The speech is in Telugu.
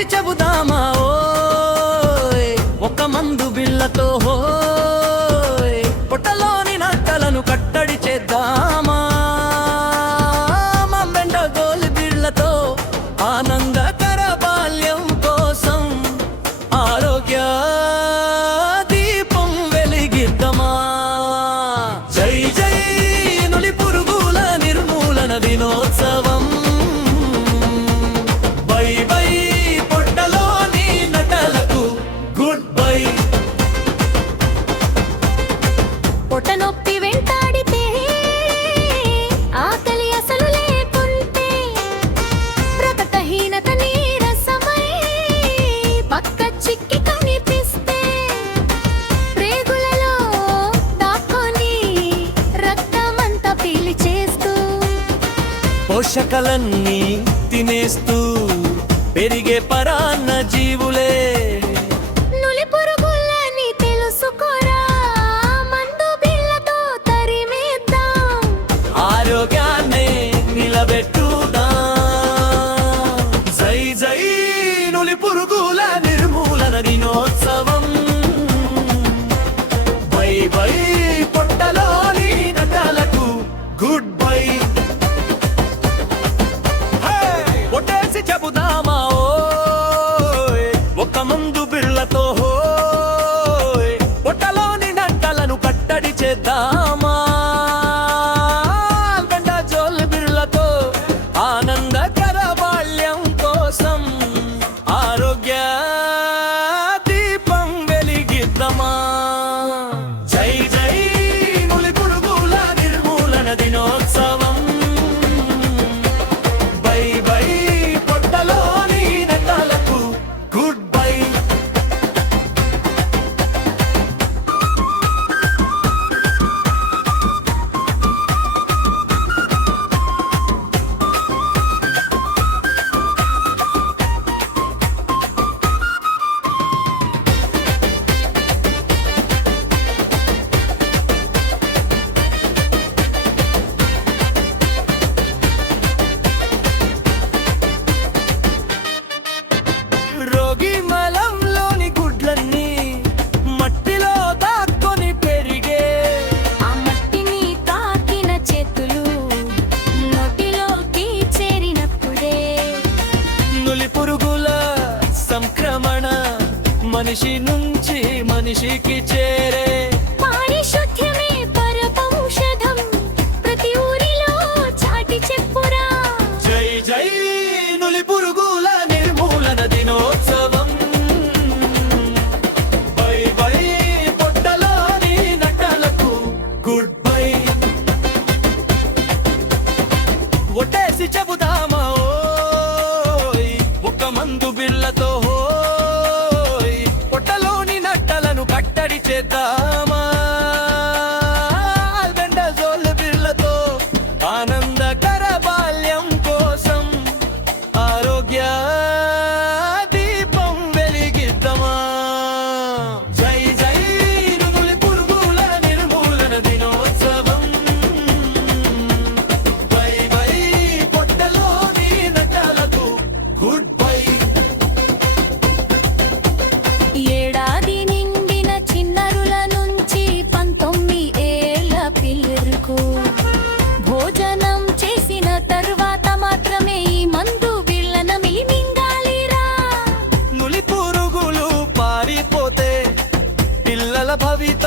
ఒట్టేసి చెబుదామా ఓయ్ ఒక మందు బిళ్ళతో హోయ్ పొట్టలోని నట్టలను కట్టడి చేద్దామా మంబెండ గోలి బిళ్ళతో ఆనందకర బాల్యం కోసం ఆరోగ్య దీపం వెలిగిద్దామా జై జై నులి పురుగుల నిర్మూలన దినోత్సవం బై బై పొట్టలోని నటలకు గుడ్ బై పొట్ట నొప్పి వెంటాడితే ఆకలి అసలు లేకుంటే రక్తహీనత నీరసమై పక్క చిక్కి కనిపిస్తే ప్రేగులలో దాక్కొని రక్తమంతా పీల్చేస్తూ పోషకలన్నీ తినేస్తూ పెరిగే పరాన్న జీవులే నులి పురుగులని తెలుసుకోరా మందు బిళ్ళతో తరిమేద్దాం ఆరోగ్యాన్ని నిలబెట్టుదా జై జై నులి పురుగుల నిర్మూలన దినోత్సవం బై బై పొట్టలోని నటాలకు గుడ్ బై ఒట్టేసి చెబుదామా ఓయ్ ఒక మందు బిళ్ళతో హోయ్ పొట్టలోని నట్టలను కట్టడి చేద్దామా బెండ జోల్ బిళ్ళతో ఆనందకర బాల్యం కోసం ఆరోగ్య దీపం వెలిగిద్దామా జై జై నులి పురుగుల నిర్మూలన దినోత్సవం బై బై పొట్టలోని నటాలకు గుడ్ బై రోగి మలంలోని గుడ్లన్నీ మట్టిలో దాక్కొని పెరిగే ఆ మట్టిని తాకిన చేతులు నోటిలోకి చేరినప్పుడే నులి పురుగుల సంక్రమణ మనిషి నుంచి మనిషికి చేరే పారిశుద్ధ్యమే పరమౌషధం ప్రతి ఊరిలో చాటి చెప్పురా జై జై నులి పురుగుల నిర్మూలన దినోత్సవం బై బై పొట్టలోని నటలకు గుడ్ బై ఒట్టేసి చెబుదామా ఓయ్ ఒక మందు బిళ్ళతో హోయ్ పొట్టలోని నట్టలను కట్టడి చేద్దామా బెండజోల్ బిళ్ళతో ఆనందకర బాల్యం కోసం ఆరోగ్య దీపం వెలిగిద్దామా జై జై నులి పురుగుల నిర్మూలన దినోత్సవం బై బై పొట్టలోని నటాలకు గుడ్ బై ఏడాది నిండిన చిన్నరుల నుంచి 19 ఏళ్ల పిల్లలకు భోజనం చేసిన తర్వాత మాత్రమే ఈ మందు బిళ్ళన మింగాలిరా నులి పురుగులు పారిపోతే పిల్లల భవిత